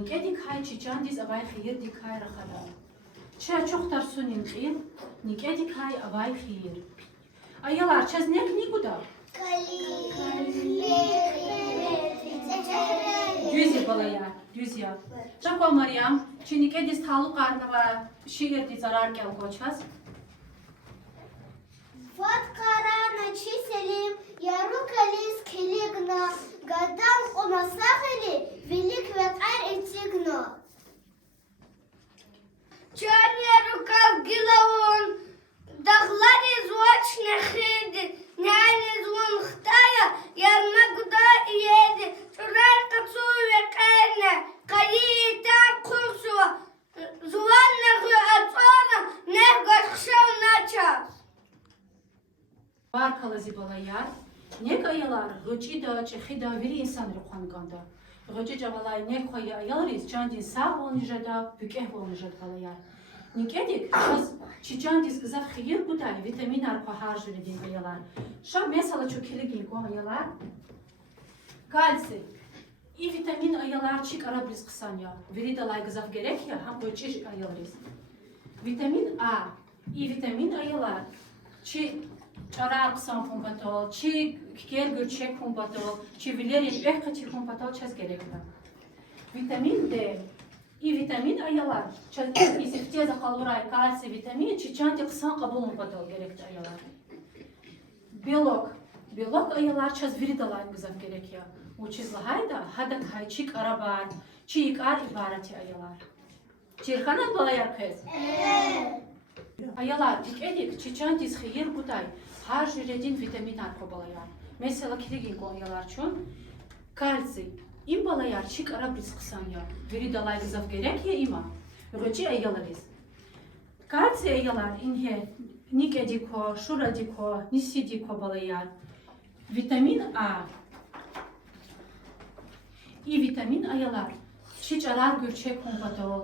نكدي كاي تشان ديز أباي خير دي كاي رخدا شا çok tarsunin ki nikedi kay abay khir ayalar çaz nek nikuda düz balaya düz ya Çako Maryam çi nikedi sağlık karnava şiir di zarar gel koçaz Fat karana çi selim yaru kalis keligna gadam ona sahili velik ve kar etigna Чорні рукав гілавон, дагладі звочне хиди, няні звон хтая, ярма гуда єди, чурар кацує кайне, каї там курсува, звонна гу ацона, не гашшав на час. Var kalazi balayar nek ayalar gıcı da çexida veri insan ruhan ganda gıcı cavalay nek koyu ayalariz çandin sağ olunca bükeh olunca balayar Nikedik şaz çiçandis gızaf xiyir buday vitamin arpa harcını din ayalar şa mesela çok kiligin ko ayalar kalsi i vitamin ayalar çık arabris kısan ya veri dalay gızaf gerek ya ham gıcı ayalariz vitamin A i vitamin ayalar çi Çarar kısan kumpatol, çi ker gürçek kumpatol, çi vilerin ehkaçı kumpatol çaz gerekli. Vitamin D, i vitamin ayalar, çaz isiftiyaza kaluray, kalsi, vitamin, çi çanti kısan kabul kumpatol gerekli ayalar. Biolog ayalar çaz viri dalayın gızaf gerekiyor. O çizlahayda hadak hayçik arabar, çi ikar ibarati ayalar. Çirkana balayar kız. Ayalar dikedik, çi çantis xiyir buday. Her jüredin vitamin arpa balayar. Mesela kiligin ayalar çun. Kalsi. İm balayar çık arabris kısan ya. Veri dalay gızaf gerek ya ima. Röci ayalarız. Kalsi ayalar inhe. Nik ediko, şura diko, nisi diko balayar. Vitamin A. İ vitamin ayalar. Çiç arar gürçek kumpatol.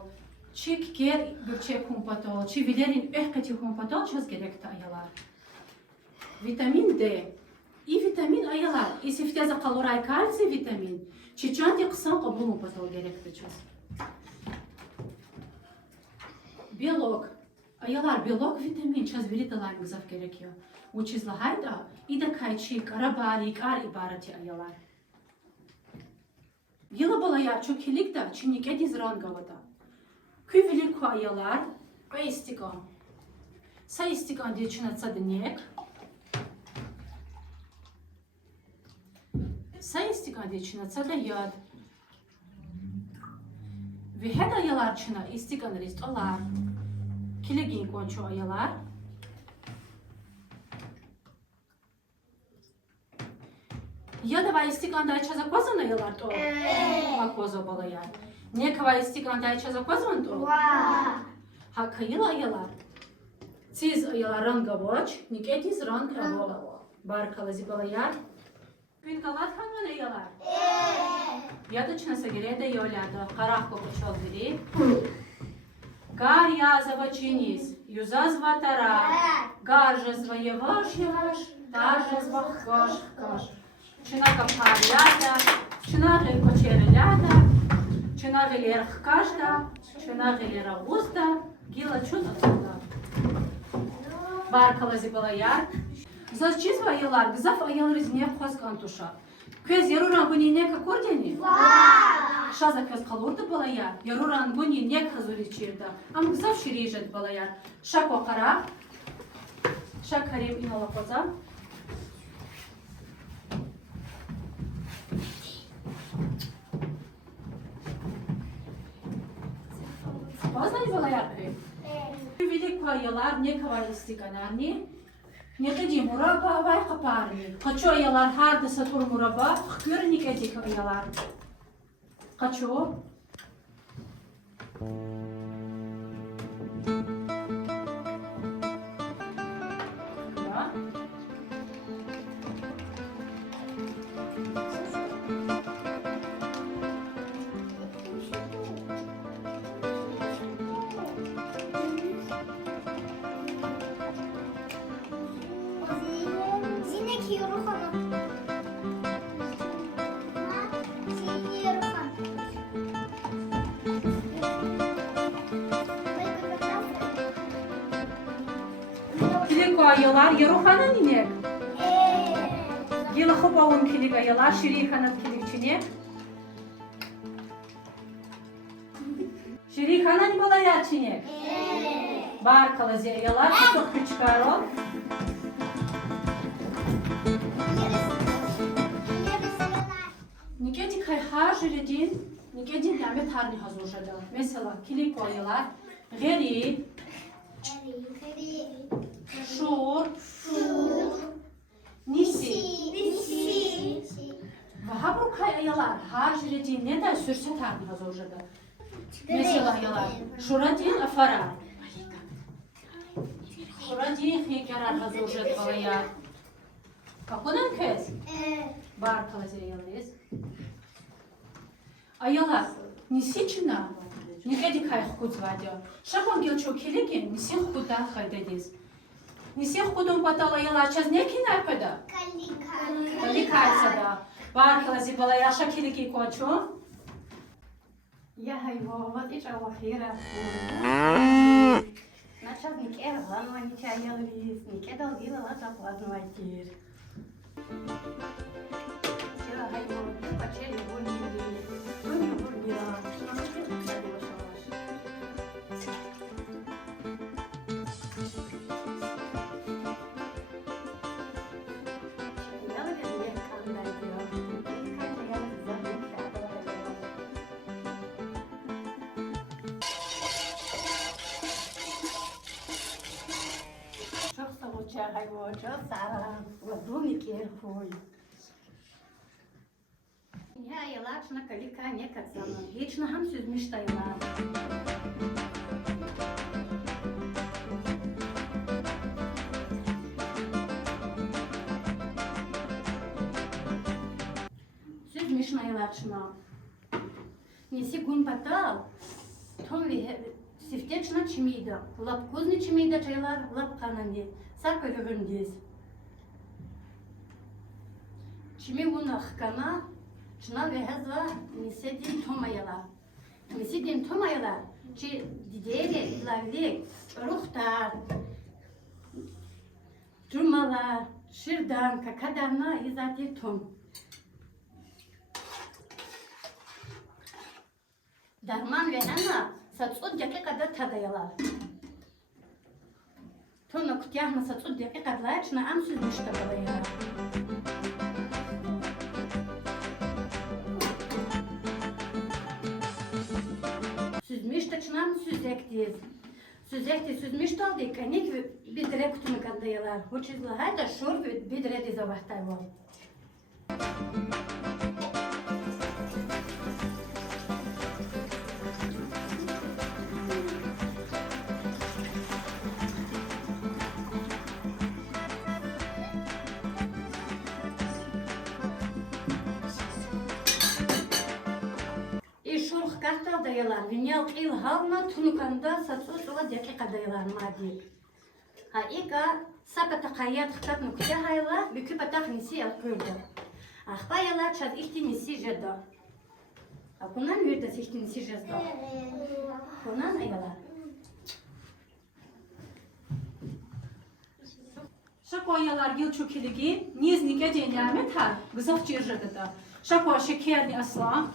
Çik ger gürçek kumpatol. Çi vilerin ehkati kumpatol çaz gerekti ayalar. Vitamin D. İ vitamin ayalar. İsiftiyaza kaluray kalsi vitamin. Çiçanti kısan kabul mumpatol gerekti çöz. Biolog. Ayalar biolog vitamin çöz veri dalayın gızaf gerekiyor. O çizlahayda ida kayçik, arabari, kar ibarati ayalar. Yıla balayar çok hilik da çinike dizran gavada. Küvilik ko ayalar ve istikan. Sa istikan diye çınatsa dinleyek. Sa istikan diye çınatsa da yad. Ve hed ayalar çına istikan ristolar. Kiligin konçu ayalar. Ya da va istikan da çaza kozan ayalar to. Va kozo balayar. Ne kava istikan da çaza kozan to. Ha kayıl ayalar. Siz ayalar ranga boç, niketiz ranga bo. Barkalazi balayar. Gün kalat hangan ayalar. Ya da çınasa gire de yollarda karak kokuçol biri. Gar ya zavachiniz, yuzaz vatara. Gar jazva yavaş yavaş, dar jazva koş koş. Чина капхарляда, чина гелькочерляда, чина гелерхкашда, чина гелерагуста, гила чуда суда. Barkalazi balayar. Zaz çizva ayalar, gızaf ayalar izniye koz kantuşa. Köz yaruran guni ne kakordeni? Şaza köz kalurdu balayar. Yaruran guni ne kazuri çirda. Am gızaf şirijet balayar. Şak okara. Şak harim inala koza. Poznali balayarkı? Üvilik ayalar ne kavay istikanarni? Ne kedi murabba vay kaparni. Kaço ayalar harda satur murabba, hkür nikedik ayalar. Kaço? ayılar, Yaruhana ninek. Yılı xubavun kilik ayılar, Şirik Hanım kilikçini. Şirik Hanım balaya çinek. Barkalı ayılar, tutuk küçükaro. Nikedik her jiredin, nikedik demet harni hazır şada. Mesela kilik ayılar, geri, şur, nisi. Ve ha bu ayılar her jiredin ne de sürse harni hazır şada. Mesela ayılar, şura din afara. Şura din hikarar hazır şada balaya. Kakunan kız? Barkalı ayılıyız. Ayılar, nisi çına? Nikedik ay hukut vadyo. Şakon gel çok kiligin, nisi hukutan haydediz. Nisi hukutun patal ayılar çaz ne kinar kada? Kalika da. Barkalı balaya şakiligi koçu. Я его вот и жава хера. Начальник эрган ванича ялвис, нике долгила лата плазматир. Я его почели вольни, ну не бургера, что на свете кстати вошалаш. Я ловил когда делал, как я забыл. Çok sağlıkça hayvan, çok sağlam. Vazumik erhoy. Я и лачна калика не казана. Лично хам süzmüş dayılar. Süzmüş nayılaçna. Nesi gün patal. Tom Сифтечна чмида, лапкузни чмида чайлар лапканани, сарка göründüz. Çimi bunaq kana, çına ve hazva nisedin tomayalar. Nisedin tomayalar, çi dideri, lavlik, ruhtar, turmalar, şirdan, kakadarna izati tom. Darman ve hana, satsud dakikada tadayalar. Tonu kutyahma satsud dakikadlar, çına am süzmüş tabayalar. Süzmüş taçınam süzektiz. Süzekti süzmüş taldik, anik bidre kutumu kandayalar. Hoçizla hayda şor bidre dizavahtay var. Kahtal dayalar, dünya il halma tunukanda satsos ola dakika dayalar madi. Ha ika sapata kayat xtat nukta hayla bükü patak nisi alkırdı. Ahba yala çad ihti nisi jada. Akunan yurdas ihti nisi jada. Kunan ayala. Şakoyalar yıl çökeligi, niznike cenyamet ha, gızaf çirjada da. Şako şekerni asla.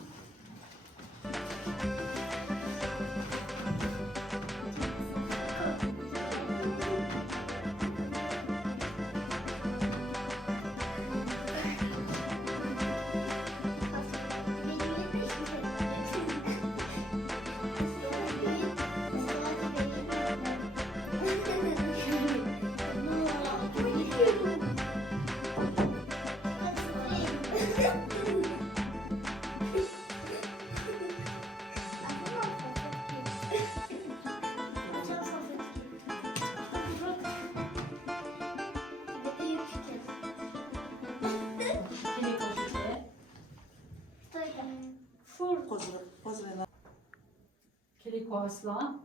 Kiliko asla.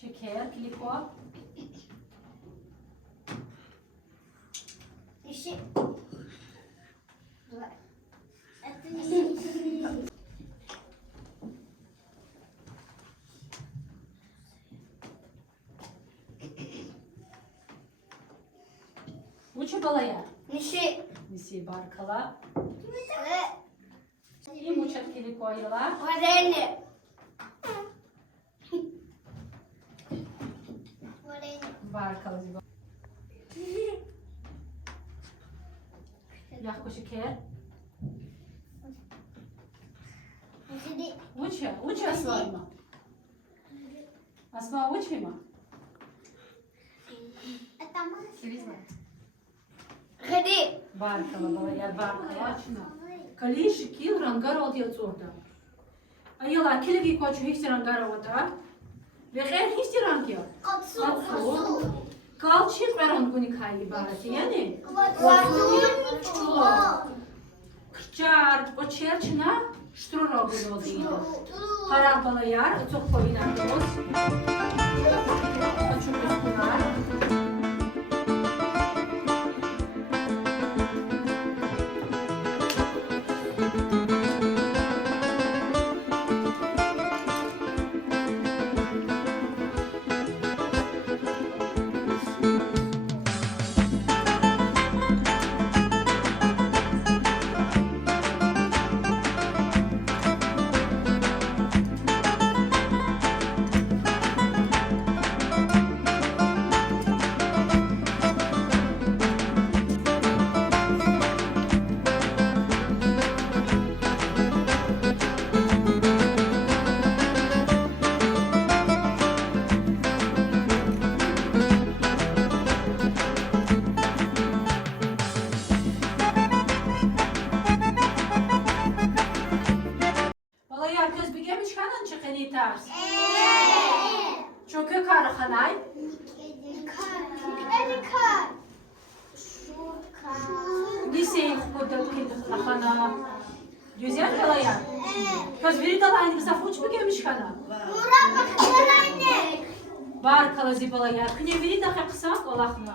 Şeker, kiliko. İşi. Uç balaya. Nişi. Nisi barkala. İyi uçat kili koyuyorlar. Vareni. Barkala ziba. Yakko şeker. Uç Asma mı? Asma uç mu? Hadi. Barkala balaya barkala açına. Kali şekil rangar alıyor orada. Ayılar kiligi koçu hiç rangar orada. Ve her hiç rangi yok. Katsu. Kalçık ver onu kunikayı ibareti yani. Kçar o çerçina ştrura buloduydu. Karar balayar çok koyunatıyoruz. Açık üstünar. Balayar kız bir gelmiş kanan çıkını ters. Çok yukarı kanay. Nisi kudat kindik lakana. Güzel balayar. Kız biri dalayın kısa uç mu gelmiş kanan? Barkala zibalayar. Kine biri daha kısa olakma.